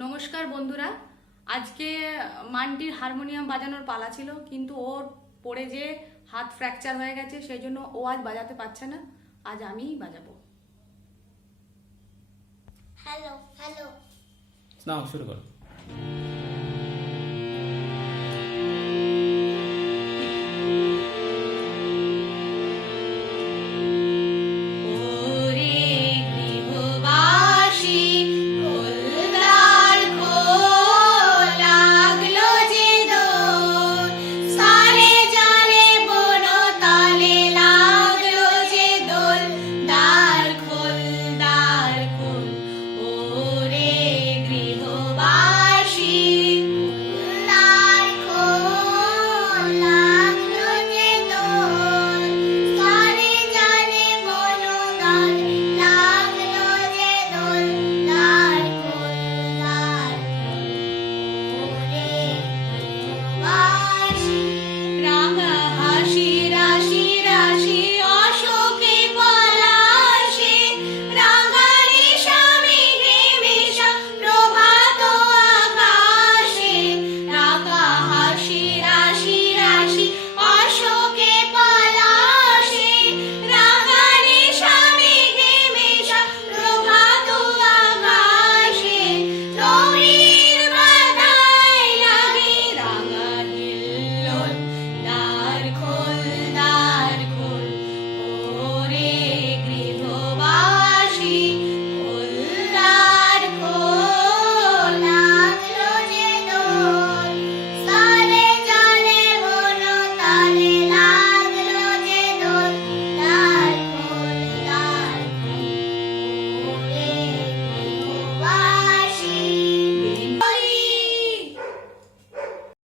নমস্কার বন্ধুরা, আজকে মান্টির হারমোনিয়াম বাজানোর পালা ছিল, কিন্তু ওর পড়ে যে হাত ফ্র্যাকচার হয়ে গেছে, সেই জন্য ও আজ বাজাতে পারছে না। আজ আমিই বাজাবো। হ্যালো হ্যালো নাও শুরু করো।